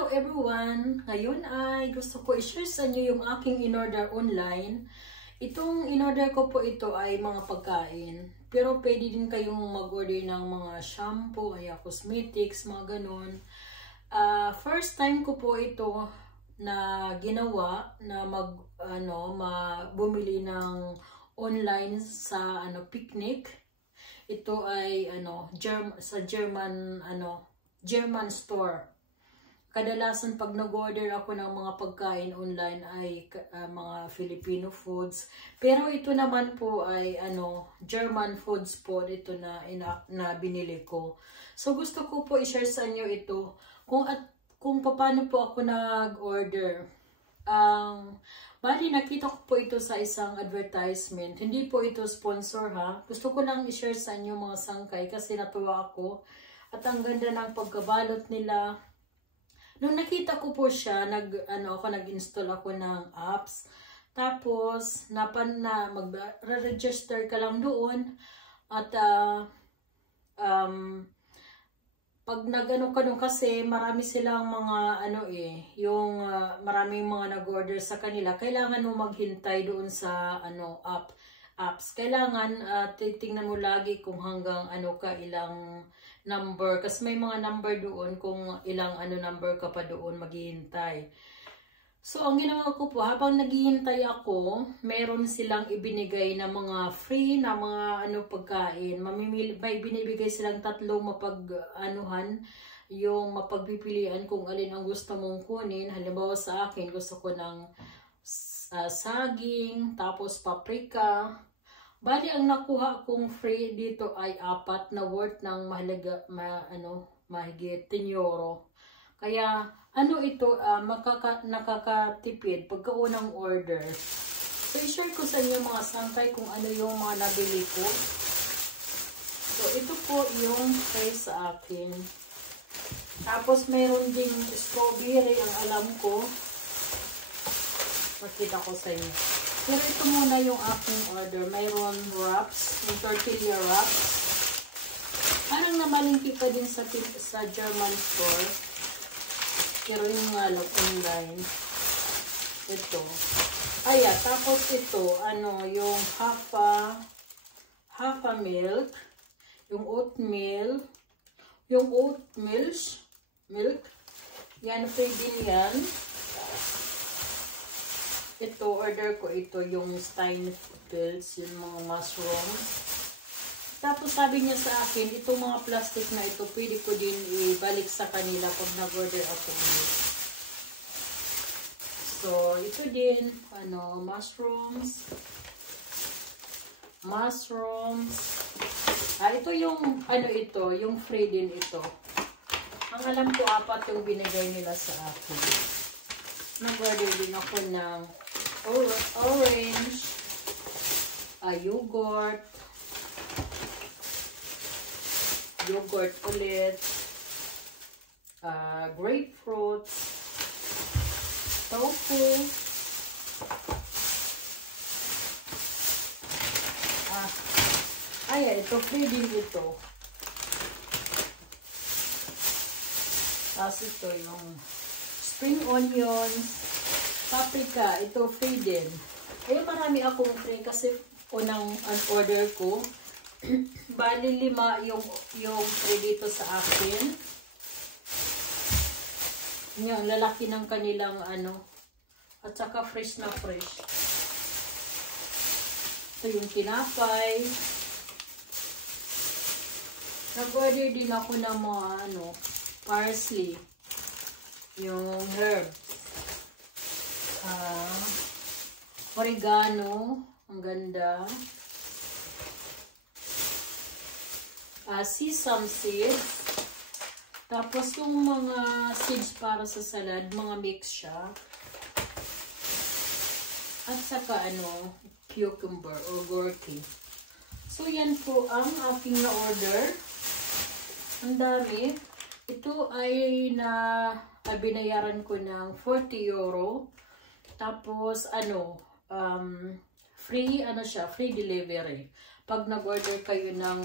Hello everyone! Ngayon ay gusto ko i-share sa inyo yung aking in-order online. Itong in-order ko po ito ay mga pagkain. Pero pwede din kayong mag-order ng mga shampoo, cosmetics, mga ganun. First time ko po ito na ginawa na bumili ng online sa picnic. Ito ay sa German store. Kadalasan pag nag-order ako ng mga pagkain online ay mga Filipino foods. Pero ito naman po ay German foods po dito na binili ko. So gusto ko po i-share sa inyo ito kung paano po ako nag-order. Bali nakita ko po ito sa isang advertisement. Hindi po ito sponsor ha. Gusto ko lang i-share sa inyo mga sangkay kasi natuwa ako. At ang ganda ng pagkabalot nila. Nung nakita ko po siya, nag-install ako ng apps. Tapos, mag-register ka lang doon. At, pag nag-ano ka doon kasi, marami silang mga, maraming mga nag-order sa kanila. Kailangan mo maghintay doon sa, apps. Kailangan, titingnan mo lagi kung hanggang ilang number. Kasi may mga number doon kung ilang number ka pa doon maghihintay. So, ang ginawa ko po, habang naghihintay ako, meron silang ibinigay na mga free na mga pagkain. May binibigay silang tatlong yung mapagpipilian kung alin ang gusto mong kunin. Halimbawa sa akin, gusto ko ng saging, tapos paprika. Bali, ang nakuha kong free dito ay 4 na worth ng mahigit 10 euro. Kaya, ito, nakakatipid pagkaunang order. So, i-share ko sa inyo mga sangkay kung ano yung mga nabili ko. So, ito po yung free sa akin. Tapos, mayroon ding strawberry, ang alam ko. Makita ko sa inyo. Pero ito muna yung aking order. Mayroon wraps, yung tortilla wraps. Parang namalingki pa din sa German store. Pero yung nga lang online. Ito. Tapos ito, yung half a milk. Yung oatmeal. Yung milk. Yan, free din yan. Ito, order ko ito, yung Steinfels, yung mga mushrooms. Tapos sabi niya sa akin, itong mga plastic na ito, pwede ko din ibalik sa kanila pag nag-order ako ulit. So, ito din, mushrooms. Ito yung, yung free din ito. Ang alam ko, 4 yung binigay nila sa akin. Nag-order din ako ng orange, yogurt ulit, grapefruit, tofu, ito free din ito. Tapos ito yung spring onions, paprika, ito free din. Marami akong free kasi unang order ko. Bali 5 yung free dito sa akin. Yung lalaki ng kanilang at saka fresh na fresh. Ito yung tinapay. Nag-order din ako ng mga parsley. Yung herbs. Oregano, ang ganda. Sesame seeds. Tapos yung mga seeds para sa salad, mga mix siya. At saka cucumber or gurkey. So yan po ang aking na-order. Ang dami. Ito ay binayaran ko ng 40 euro. Tapos free free delivery. Pag nag-order kayo ng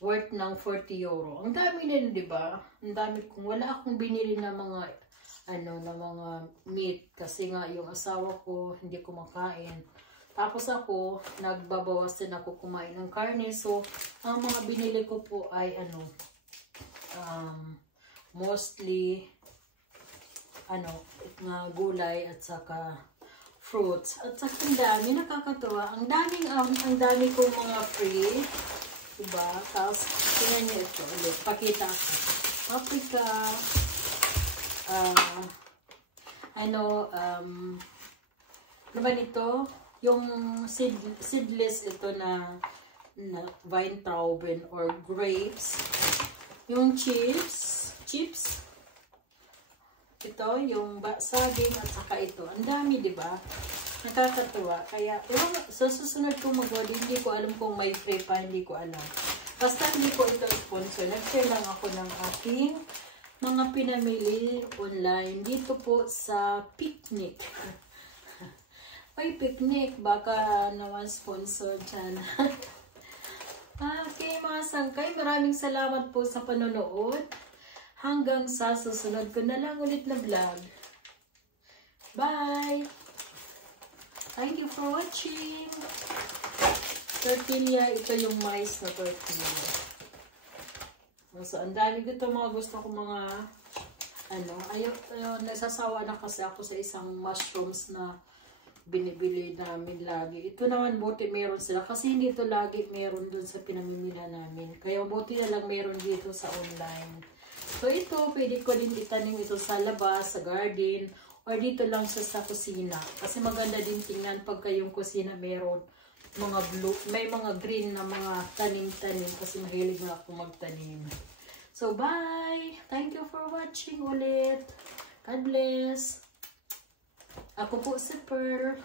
worth ng 40 euro. Ang dami din, di ba? Ang dami kung wala akong binili na mga na mga meat kasi nga yung asawa ko hindi kumakain. Tapos ako, nagbabawas din ako kumain ng karne. So, ang mga binili ko po ay mostly gulay at saka fruits. At saka ang dami, nakakatuwa. Ang dami kong mga free. Diba? Tapos, tingnan nyo ito ulit. Pakita ko. Paprika. Ano ba nito? Yung seedless ito na Weintrauben or grapes. Yung chips. Ito, yung saging at saka ito. Ang dami, di ba? Nakakatuwa. Kaya, sa susunod kong mag-order, hindi ko alam kung may free pa, hindi ko alam. Basta hindi ko ito sponsor. Nag-share lang ako ng aking mga pinamili online dito po sa Picnic. Ay, Picnic. Baka naman sponsor dyan. Okay, mga sangkay. Maraming salamat po sa panonood. Hanggang sa susunod ko na lang ulit na vlog. Bye! Thank you for watching. Tortilla, ito yung mais na tortilla. So, ang dami ko mga gusto ko mga nasasawa na kasi ako sa isang mushrooms na binibili namin lagi. Ito naman buti meron sila kasi hindi ito lagi meron dun sa pinamimila namin. Kaya buti na lang meron dito sa online. So, ito, pwede ko din itanim ito sa labas, sa garden, or dito lang sa kusina. Kasi maganda din tingnan pagka yung kusina meron mga blue, may mga green na mga tanim-tanim kasi mahilig na ako magtanim. So, bye! Thank you for watching ulit. God bless. Ako po si Pearl.